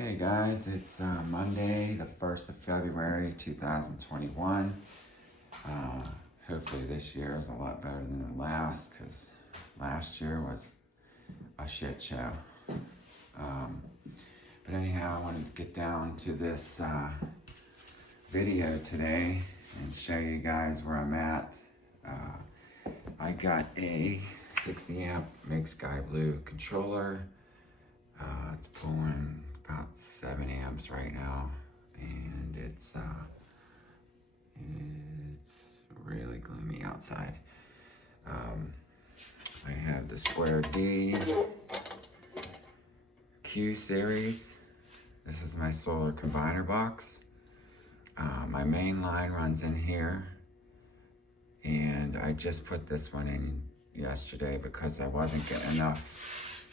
Hey guys, it's Monday, the 1st of February, 2021. Hopefully this year is a lot better than the last, because last year was a shit show. But anyhow, I want to get down to this video today and show you guys where I'm at. I got a 60 amp Make Sky Blue controller. It's pulling about 7 amps right now, and it's really gloomy outside. I have the Square D Q series. This is my solar combiner box. My main line runs in here, and I just put this one in yesterday because I wasn't getting enough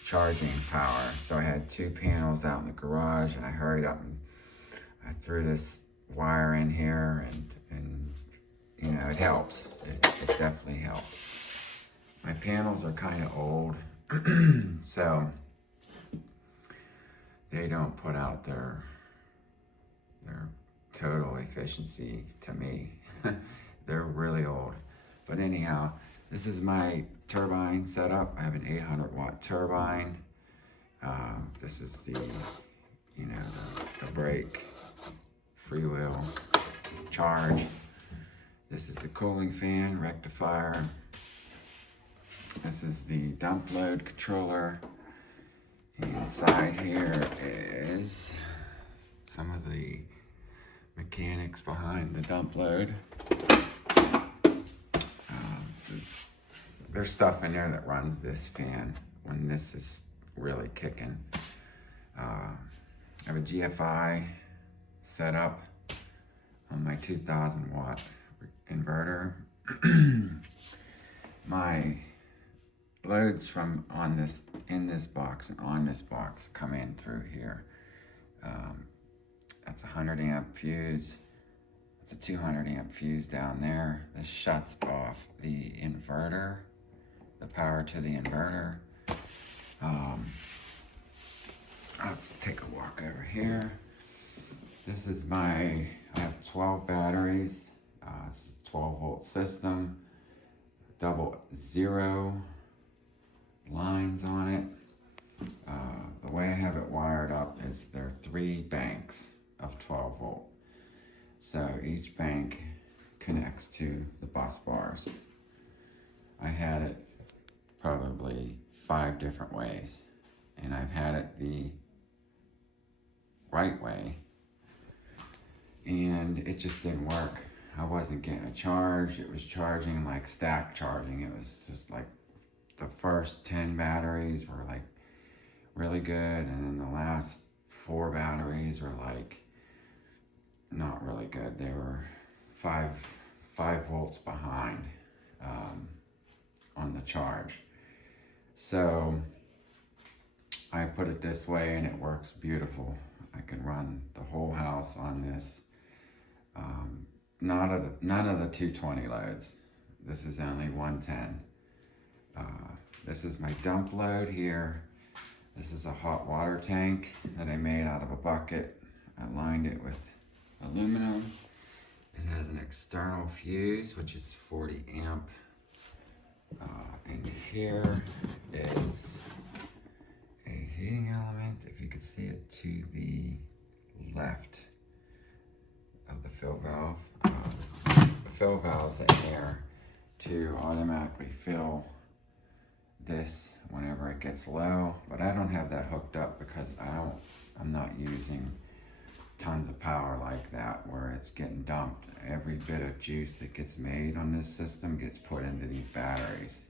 charging power. So I had 2 panels out in the garage, and I hurried up and I threw this wire in here, and you know, it helps. It definitely helps. My panels are kind of old, so they don't put out their total efficiency to me. They're really old. But anyhow, this is my turbine setup. I have an 800 watt turbine. This is the, the brake, freewheel, charge. This is the cooling fan, rectifier. This is the dump load controller. Inside here is some of the mechanics behind the dump load. There's stuff in there that runs this fan when this is really kicking. I have a GFI set up on my 2000 watt inverter. My loads from in this box and on this box come in through here. That's a 100 amp fuse. It's a 200 amp fuse down there. This shuts off the inverter, the power to the inverter. I'll take a walk over here. This is I have 12 batteries. It's a 12 volt system, double zero lines on it. The way I have it wired up is there are 3 banks of 12 volt. So each bank connects to the bus bars. I had it probably 5 different ways, and I've had it the right way, and it just didn't work. I wasn't getting a charge. It was charging like stack charging. It was just like the first 10 batteries were like really good, and then the last 4 batteries were like not really good. They were 5 volts behind on the charge. So I put it this way, and it works beautiful. I can run the whole house on this. None of the 220 loads. This is only 110. This is my dump load here. This is a hot water tank that I made out of a bucket. I lined it with aluminum. It has an external fuse, which is 40 amp. And here is a heating element, if you could see it to the left of the fill valve. The fill valve's in there to automatically fill this whenever it gets low, but I don't have that hooked up because I'm not using tons of power like that where it's getting dumped. Every bit of juice that gets made on this system gets put into these batteries.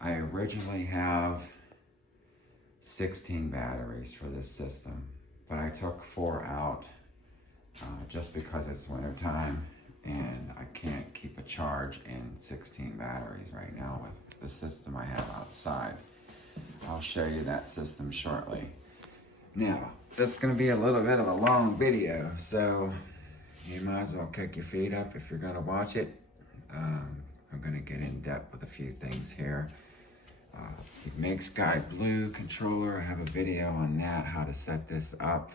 I originally have 16 batteries for this system, but I took 4 out just because it's winter time and I can't keep a charge in 16 batteries right now with the system I have outside. I'll show you that system shortly. Now, this is going to be a little bit of a long video, so you might as well kick your feet up if you're going to watch it. I'm going to get in depth with a few things here. The Make Sky Blue controller, I have a video on that, how to set this up.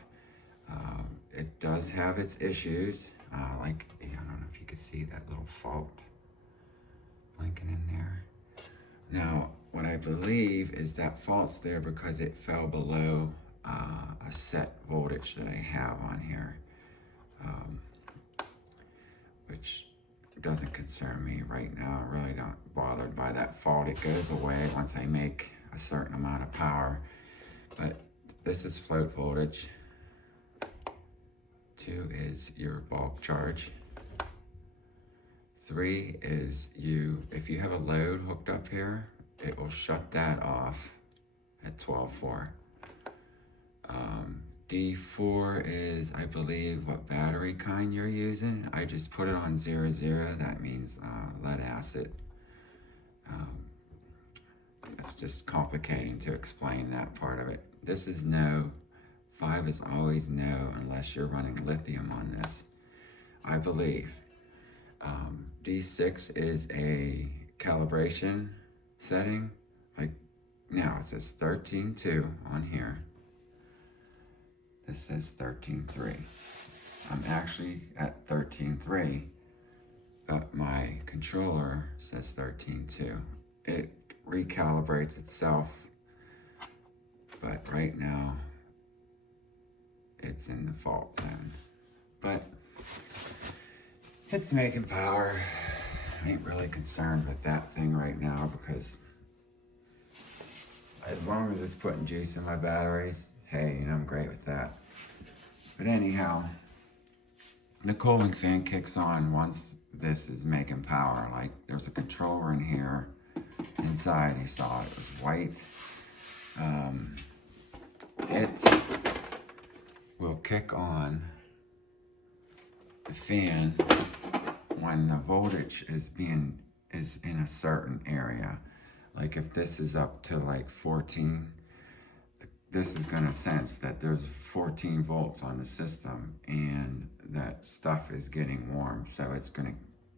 It does have its issues. Like, I don't know if you could see that little fault blinking in there. Now, what I believe is that fault's there because it fell below a set voltage that I have on here, which doesn't concern me right now. I'm really not bothered by that fault. It goes away once I make a certain amount of power. But this is float voltage. 2 is your bulk charge. 3 is if you have a load hooked up here, it will shut that off at 12.4. D4 is, I believe, what battery kind you're using. I just put it on 00. That means lead acid. It's just complicating to explain that part of it. This is no. 5 is always no unless you're running lithium on this, I believe. D6 is a calibration setting. Like now it says 13.2 on here. This says 13.3. I'm actually at 13.3, but my controller says 13.2. It recalibrates itself, but right now it's in the fault zone. But it's making power. I ain't really concerned with that thing right now because as long as it's putting juice in my batteries, hey, I'm great with that. But anyhow, the cooling fan kicks on once this is making power. Like there's a controller in here inside. You saw it was white. It will kick on the fan when the voltage is in a certain area. Like if this is up to like 14, this is going to sense that there's 14 volts on the system and that stuff is getting warm. So it's going to,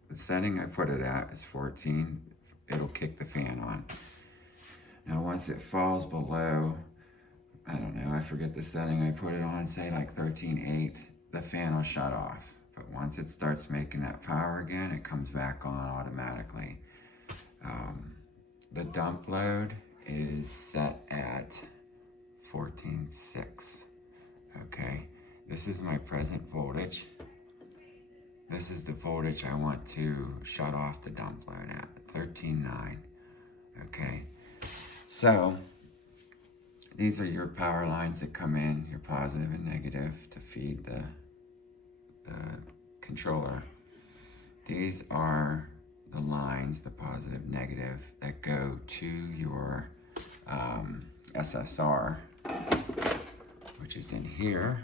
the setting I put it at is 14. It'll kick the fan on. Now once it falls below, I don't know, I forget the setting I put it on, say like 13.8, the fan will shut off. But once it starts making that power again, it comes back on automatically. The dump load is set at 14.6, okay? This is my present voltage. This is the voltage I want to shut off the dump load at, 13.9, okay? So, these are your power lines that come in, your positive and negative, to feed the controller. These are the lines, the positive, negative, that go to your SSR, which is in here.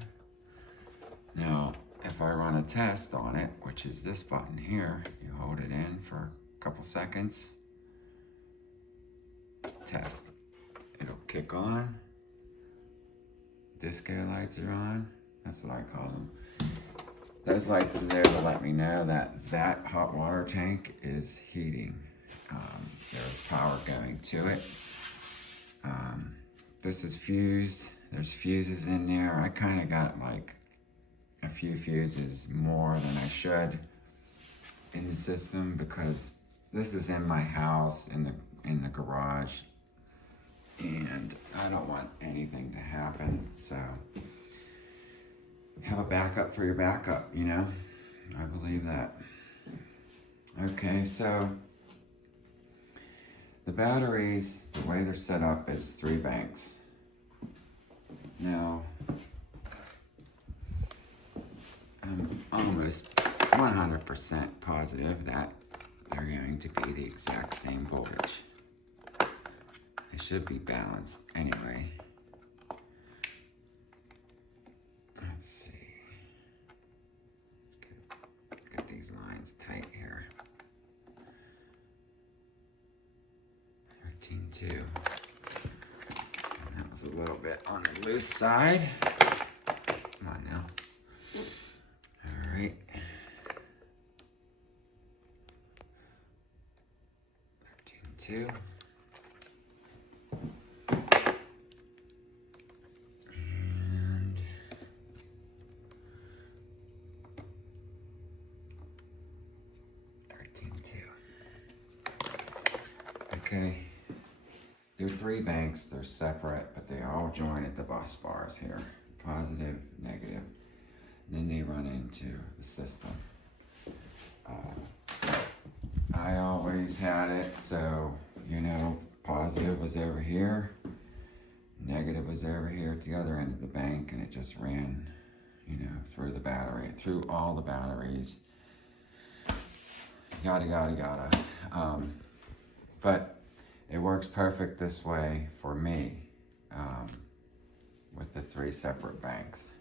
Now, if I run a test on it, which is this button here, you hold it in for a couple seconds, test. It'll kick on. Disco lights are on. That's what I call them. Those lights are there to let me know that that hot water tank is heating. There's power going to it. This is fused. There's fuses in there. I kind of got like a few fuses more than I should in the system because this is in my house, in the garage, and I don't want anything to happen. So have a backup for your backup, you know? I believe that. Okay, so the batteries, the way they're set up is 3 banks. Now, I'm almost 100% positive that they're going to be the exact same voltage. They should be balanced anyway. Let's see. Let's get these lines tight here. 13.2. And that was a little bit on the loose side. Come on now. All right. 13.2. your 3 banks, they're separate, but they all join at the bus bars here. Positive, negative. Then they run into the system. I always had it so, you know, positive was over here, negative was over here at the other end of the bank, and it just ran, you know, through the battery, through all the batteries, yada, yada, yada. But it works perfect this way for me, with the 3 separate banks.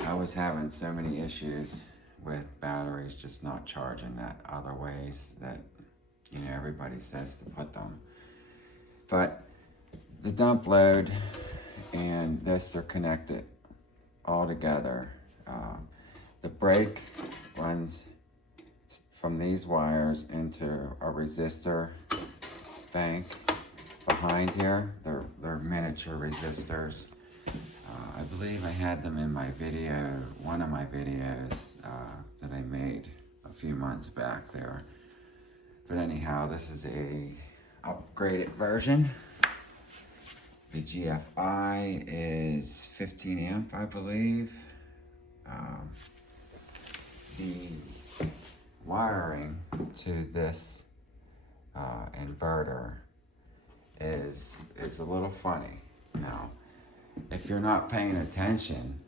I was having so many issues with batteries just not charging that other ways that, you know, everybody says to put them. But the dump load and this are connected all together. The brake runs from these wires into a resistor bank behind here. They're miniature resistors. I believe I had them in my video, one of my videos that I made a few months back there. But anyhow, this is a upgraded version. The GFI is 15 amp, I believe. The wiring to this inverter is a little funny. Now, if you're not paying attention,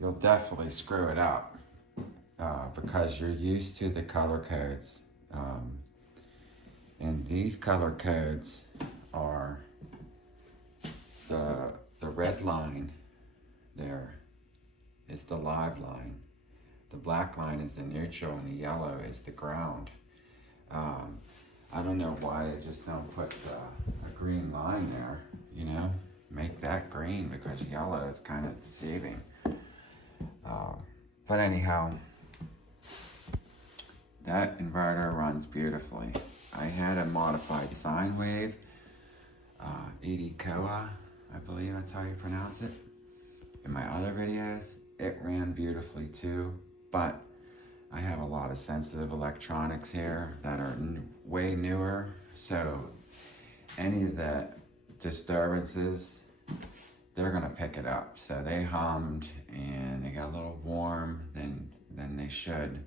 you'll definitely screw it up because you're used to the color codes. And these color codes are the red line there is the live line. The black line is the neutral and the yellow is the ground. I don't know why they just don't put a green line there, you know? Make that green because yellow is kind of deceiving. But anyhow, that inverter runs beautifully. I had a modified sine wave, Koa, I believe that's how you pronounce it. In my other videos, it ran beautifully too, but I have a lot of sensitive electronics here that are way newer, so any of the disturbances, they're gonna pick it up. So they hummed and they got a little warm than they should,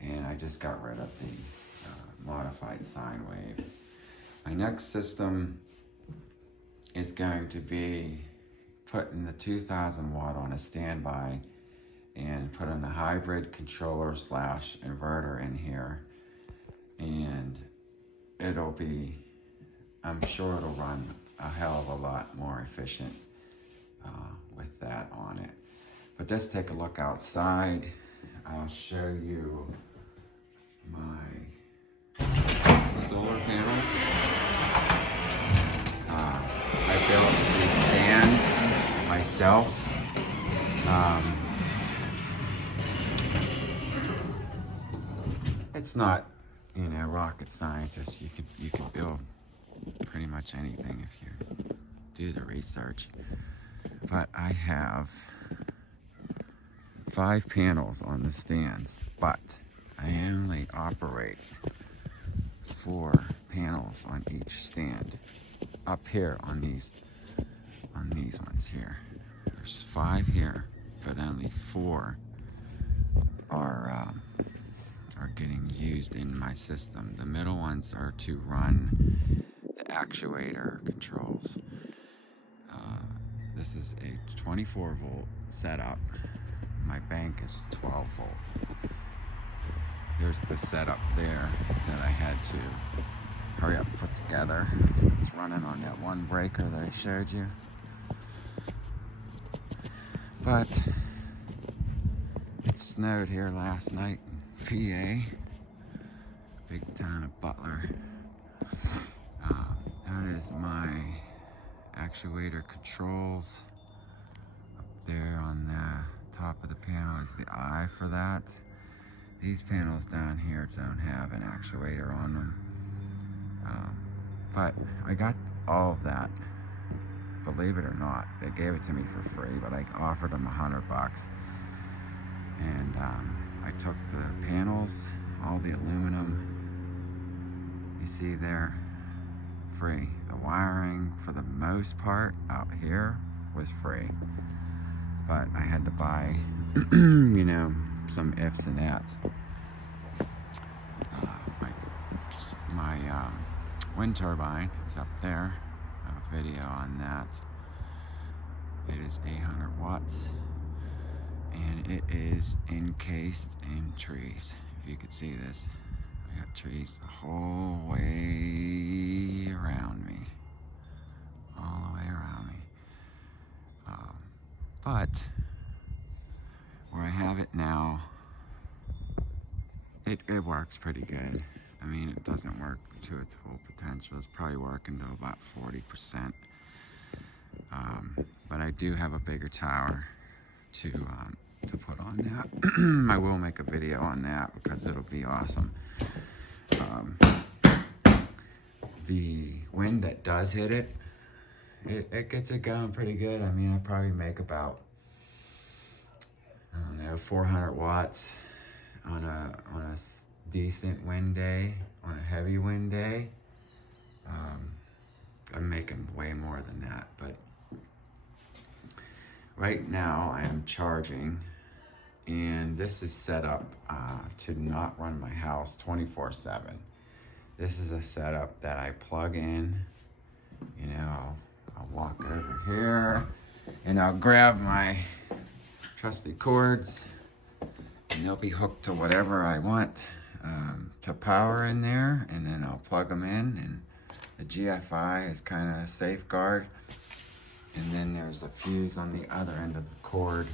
and I just got rid of the modified sine wave. My next system is going to be putting the 2000 watt on a standby and putting a hybrid controller / inverter in here, and it'll be, I'm sure it'll run a hell of a lot more efficient with that on it. But let's take a look outside. I'll show you my solar panels. I built these stands myself. It's not, you know, rocket science. You could build pretty much anything if you do the research. But I have 5 panels on the stands, but I only operate 4 panels on each stand up here on these ones here. There's 5 here, but only 4 are getting used in my system. The middle ones are to run the actuator controls. This is a 24 volt setup. My bank is 12 volt. There's the setup there that I had to hurry up and put together. It's running on that one breaker that I showed you. But it snowed here last night in PA, big town of Butler. That is my actuator controls. Up there on the top of the panel is the eye for that. These panels down here don't have an actuator on them. But I got all of that, believe it or not. They gave it to me for free, but I offered them $100. And I took the panels, all the aluminum you see there, free. The wiring, for the most part, out here was free. But I had to buy, you know, some ifs and ats. My wind turbine is up there. I have a video on that. It is 800 watts. And it is encased in trees. If you could see this, I got trees the whole way around me, all the way around me. But where I have it now, it works pretty good. I mean, it doesn't work to its full potential. It's probably working to about 40%. But I do have a bigger tower to put on that. I will make a video on that because it'll be awesome. The wind that does hit it, it gets it going pretty good. I mean, I probably make about, I don't know, 400 watts on a decent wind day. On a heavy wind day, I'm making way more than that. But right now I am charging, and this is set up to not run my house 24/7. This is a setup that I plug in. You know, I'll walk over here and I'll grab my trusty cords, and they'll be hooked to whatever I want to power in there, and then I'll plug them in, and the GFI is kind of a safeguard. And then there's a fuse on the other end of the cord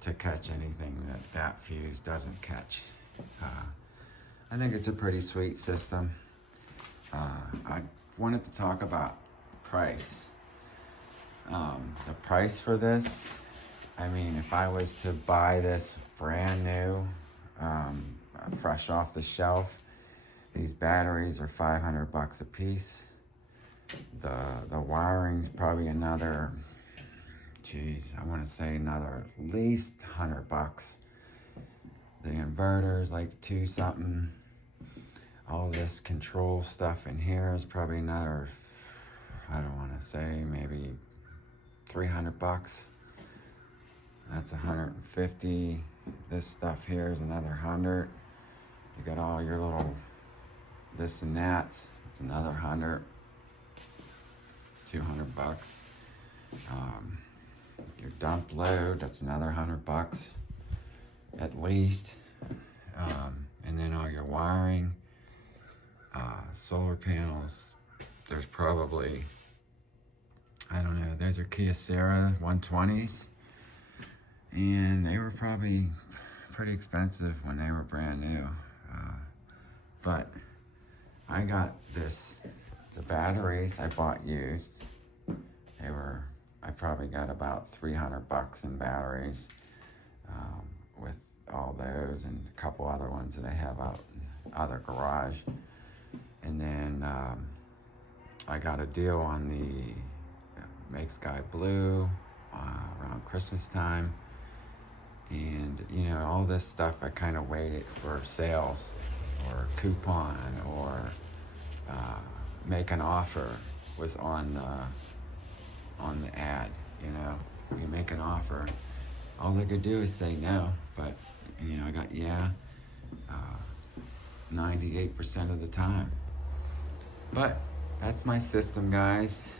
to catch anything that fuse doesn't catch. I think it's a pretty sweet system. I wanted to talk about price. The price for this, I mean, if I was to buy this brand new, fresh off the shelf, these batteries are 500 bucks a piece. The wiring's probably another, geez, I want to say another at least 100 bucks. The inverter's like 2 something. All this control stuff in here is probably another, I don't want to say, maybe 300 bucks. That's 150. This stuff here is another 100. You got all your little this and that. It's another 100. 200 bucks. Your dump load, that's another 100 bucks at least. And then all your wiring, solar panels, there's probably, I don't know, those are Kyocera 120s, and they were probably pretty expensive when they were brand new. But I got this, the batteries I bought used, I probably got about 300 bucks in batteries, with all those and a couple other ones that I have out in other garage. And then I got a deal on the Make Sky Blue around Christmas time. And you know, all this stuff I kind of waited for sales or coupon or make an offer was on the ad. You know, you make an offer, all they could do is say no. But you know, I got 98% of the time. But that's my system, guys.